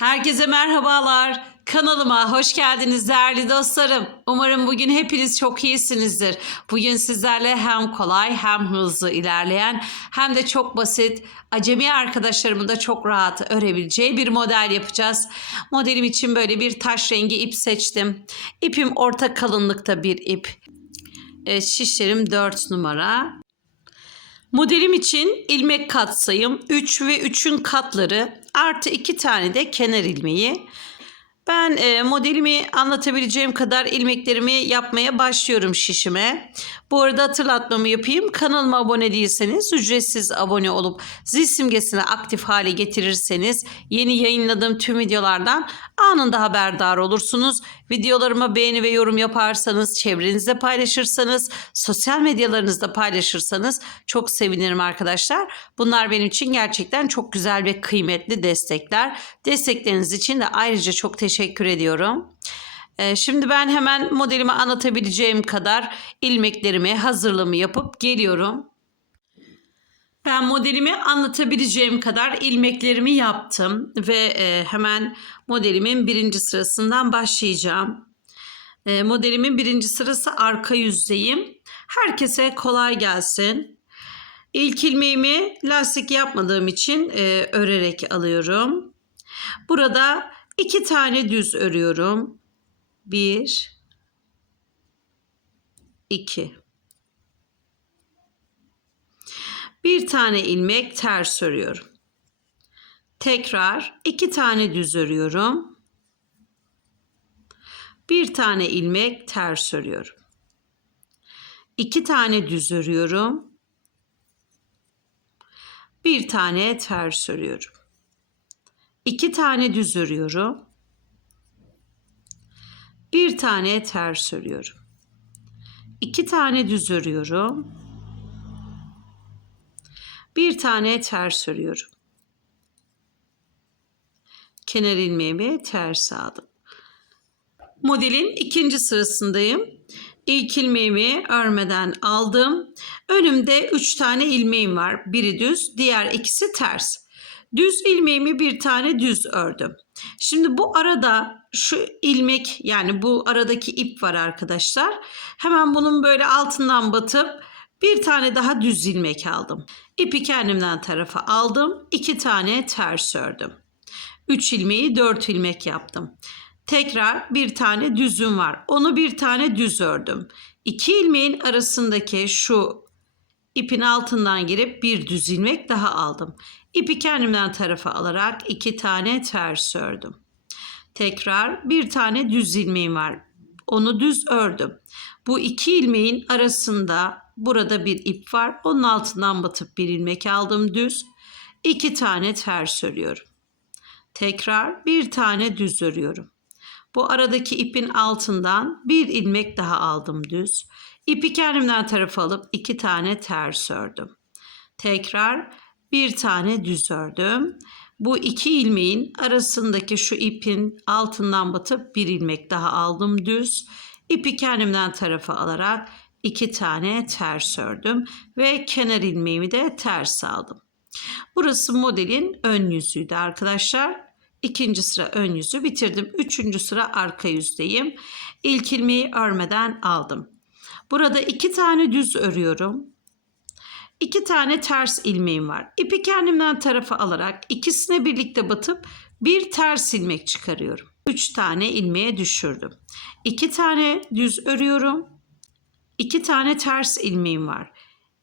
Herkese merhabalar. Kanalıma hoş geldiniz değerli dostlarım. Umarım bugün hepiniz çok iyisinizdir. Bugün sizlerle hem kolay hem hızlı ilerleyen hem de çok basit acemi arkadaşlarımın da çok rahat örebileceği bir model yapacağız. Modelim için böyle bir taş rengi ip seçtim. İpim orta kalınlıkta bir ip. Evet, şişlerim 4 numara. Modelim için ilmek katsayım 3 ve 3'ün katları artı 2 tane de kenar ilmeği. Ben e, modelimi anlatabileceğim kadar ilmeklerimi yapmaya başlıyorum şişime. Bu arada hatırlatmamı yapayım. Kanalıma abone değilseniz ücretsiz abone olup zil simgesini aktif hale getirirseniz yeni yayınladığım tüm videolardan anında haberdar olursunuz. Videolarıma beğeni ve yorum yaparsanız, çevrenizde paylaşırsanız, sosyal medyalarınızda paylaşırsanız çok sevinirim arkadaşlar. Bunlar benim için gerçekten çok güzel ve kıymetli destekler. Destekleriniz için de ayrıca çok teşekkür ediyorum. Ee, Şimdi ben hemen modelimi anlatabileceğim kadar ilmeklerimi hazırlığımı yapıp geliyorum. Ben modelimi anlatabileceğim kadar ilmeklerimi yaptım ve e, hemen modelimin birinci sırasından başlayacağım. E, modelimin birinci sırası arka yüzdeyim. Herkese kolay gelsin. İlk ilmeğimi lastik yapmadığım için e, örerek alıyorum. Burada iki tane düz örüyorum. Bir, iki. Bir tane ilmek ters örüyorum. Tekrar iki tane düz örüyorum. Bir tane ilmek ters örüyorum. İki tane düz örüyorum. Bir tane ters örüyorum. İki tane düz örüyorum. Bir tane ters örüyorum. İki tane düz örüyorum. Bir tane ters örüyorum. Kenar ilmeğimi ters aldım. Modelin ikinci sırasındayım. İlk ilmeğimi örmeden aldım. Önümde üç tane ilmeğim var. Biri düz, diğer ikisi ters. Düz ilmeğimi bir tane düz ördüm. Şimdi bu arada şu ilmek yani bu aradaki ip var arkadaşlar. Hemen bunun böyle altından batıp bir tane daha düz ilmek aldım. İpi kendimden tarafa aldım. iki tane ters ördüm. 3 ilmeği 4 ilmek yaptım. Tekrar bir tane düzüm var. Onu bir tane düz ördüm. İki ilmeğin arasındaki şu ipin altından girip bir düz ilmek daha aldım. İpi kendimden tarafa alarak iki tane ters ördüm. Tekrar bir tane düz ilmeğim var. Onu düz ördüm. Bu iki ilmeğin arasında burada bir ip var. Onun altından batıp bir ilmek aldım düz. İki tane ters örüyorum. Tekrar bir tane düz örüyorum. Bu aradaki ipin altından bir ilmek daha aldım düz. İpi kendimden tarafa alıp iki tane ters ördüm. Tekrar bir tane düz ördüm. Bu iki ilmeğin arasındaki şu ipin altından batıp bir ilmek daha aldım düz. İpi kendimden tarafa alarak iki tane ters ördüm ve kenar ilmeğimi de ters aldım. Burası modelin ön yüzüydü arkadaşlar. İkinci sıra ön yüzü bitirdim. Üçüncü sıra arka yüzdeyim. İlk ilmeği örmeden aldım. Burada iki tane düz örüyorum. İki tane ters ilmeğim var. İpi kendimden tarafa alarak ikisine birlikte batıp bir ters ilmek çıkarıyorum. Üç tane ilmeğe düşürdüm. İki tane düz örüyorum. İki tane ters ilmeğim var.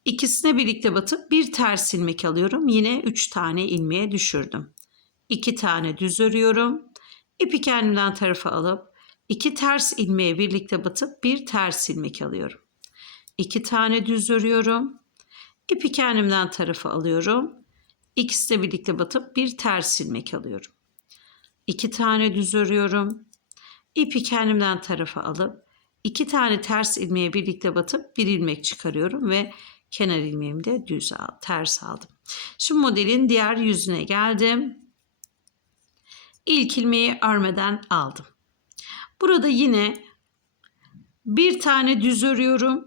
İkisine birlikte batıp bir ters ilmek alıyorum. Yine üç tane ilmeğe düşürdüm. İki tane düz örüyorum. İpi kendimden tarafa alıp iki ters ilmeğe birlikte batıp bir ters ilmek alıyorum. İki tane düz örüyorum. İpi kendimden tarafa alıyorum. İkisi de birlikte batıp bir ters ilmek alıyorum. İki tane düz örüyorum. İpi kendimden tarafa alıp iki tane ters ilmeğe birlikte batıp bir ilmek çıkarıyorum ve kenar ilmeğimi de düz al, ters aldım. Şimdi modelin diğer yüzüne geldim. İlk ilmeği örmeden aldım. Burada yine bir tane düz örüyorum.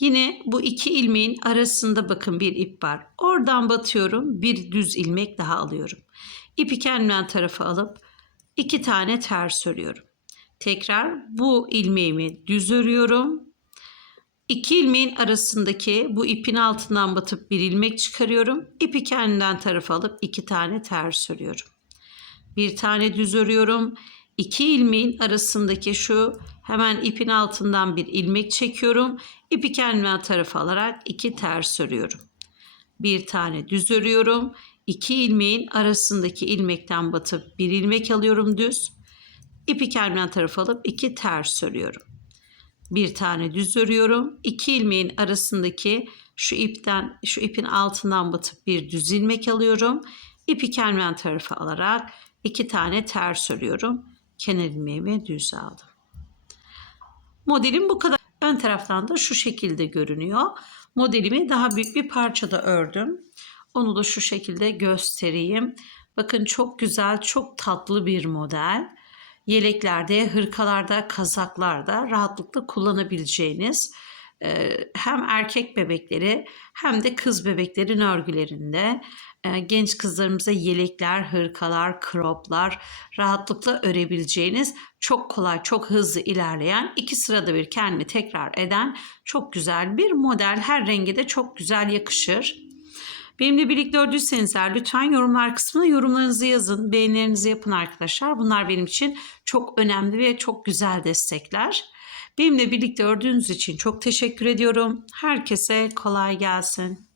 Yine bu iki ilmeğin arasında bakın bir ip var. Oradan batıyorum. Bir düz ilmek daha alıyorum. İpi kendimden tarafa alıp iki tane ters örüyorum. Tekrar bu ilmeğimi düz örüyorum. İki ilmeğin arasındaki bu ipin altından batıp bir ilmek çıkarıyorum. İpi kendimden tarafa alıp iki tane ters örüyorum. Bir tane düz örüyorum. İki ilmeğin arasındaki şu hemen ipin altından bir ilmek çekiyorum. İpi kendimden tarafa alarak iki ters örüyorum. Bir tane düz örüyorum. İki ilmeğin arasındaki ilmekten batıp bir ilmek alıyorum düz. İpi kendimden tarafa alıp iki ters örüyorum. Bir tane düz örüyorum. İki ilmeğin arasındaki şu ipten şu ipin altından batıp bir düz ilmek alıyorum. İpi kendimden tarafa alarak iki tane ters örüyorum. Kenar ilmeğimi düz aldım. Modelim bu kadar. Ön taraftan da şu şekilde görünüyor. Modelimi daha büyük bir parçada ördüm. Onu da şu şekilde göstereyim. Bakın çok güzel, çok tatlı bir model. Yeleklerde, hırkalarda, kazaklarda rahatlıkla kullanabileceğiniz e, hem erkek bebekleri hem de kız bebeklerin örgülerinde genç kızlarımıza yelekler, hırkalar, croplar rahatlıkla örebileceğiniz çok kolay, çok hızlı ilerleyen iki sırada bir kendini tekrar eden çok güzel bir model. Her renge de çok güzel yakışır. Benimle birlikte ördüyseniz lütfen yorumlar kısmına yorumlarınızı yazın, beğenilerinizi yapın arkadaşlar. Bunlar benim için çok önemli ve çok güzel destekler. Benimle birlikte ördüğünüz için çok teşekkür ediyorum. Herkese kolay gelsin.